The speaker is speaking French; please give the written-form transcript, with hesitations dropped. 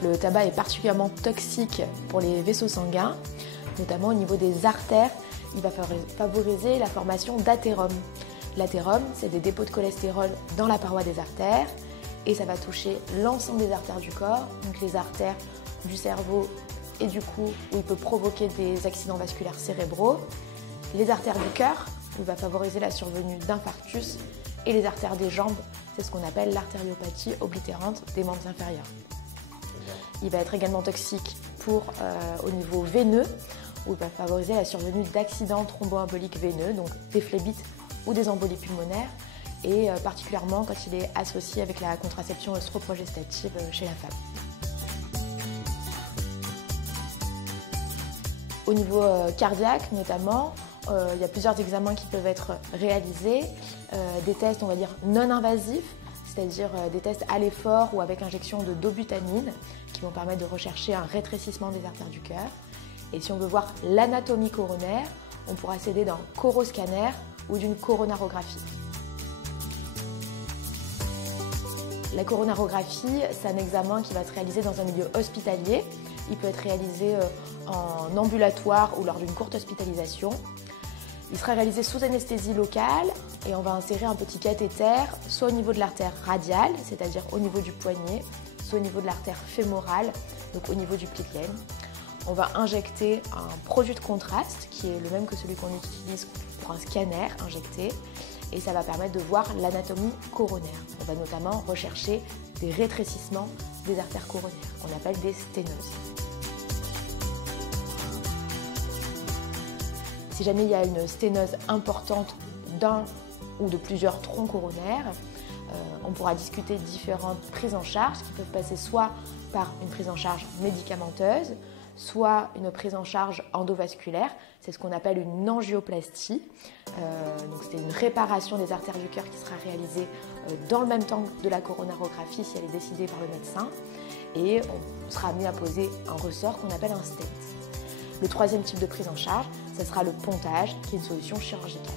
Donc le tabac est particulièrement toxique pour les vaisseaux sanguins, notamment au niveau des artères. Il va favoriser la formation d'athérome. L'athérome, c'est des dépôts de cholestérol dans la paroi des artères et ça va toucher l'ensemble des artères du corps, donc les artères du cerveau et du cou où il peut provoquer des accidents vasculaires cérébraux, les artères du cœur où il va favoriser la survenue d'infarctus et les artères des jambes, c'est ce qu'on appelle l'artériopathie oblitérante des membres inférieurs. Il va être également toxique au niveau veineux où il va favoriser la survenue d'accidents thromboemboliques veineux, donc des phlébites ou des embolies pulmonaires et particulièrement quand il est associé avec la contraception œstroprogestative chez la femme. Au niveau cardiaque notamment, il y a plusieurs examens qui peuvent être réalisés, des tests on va dire non invasifs, c'est-à-dire des tests à l'effort ou avec injection de dobutamine qui vont permettre de rechercher un rétrécissement des artères du cœur. Et si on veut voir l'anatomie coronaire, on pourra s'aider d'un coroscanner ou d'une coronarographie. La coronarographie, c'est un examen qui va se réaliser dans un milieu hospitalier. Il peut être réalisé en ambulatoire ou lors d'une courte hospitalisation. Il sera réalisé sous anesthésie locale et on va insérer un petit cathéter soit au niveau de l'artère radiale, c'est-à-dire au niveau du poignet, soit au niveau de l'artère fémorale, donc au niveau du pli de laine. On va injecter un produit de contraste qui est le même que celui qu'on utilise pour un scanner injecté et ça va permettre de voir l'anatomie coronaire. On va notamment rechercher des rétrécissements des artères coronaires qu'on appelle des sténoses. Si jamais il y a une sténose importante d'un ou de plusieurs troncs coronaires, on pourra discuter de différentes prises en charge qui peuvent passer soit par une prise en charge médicamenteuse, soit une prise en charge endovasculaire, c'est ce qu'on appelle une angioplastie. Donc c'est une réparation des artères du cœur qui sera réalisée dans le même temps de la coronarographie si elle est décidée par le médecin et on sera amené à poser un ressort qu'on appelle un stent. Le troisième type de prise en charge, ce sera le pontage qui est une solution chirurgicale.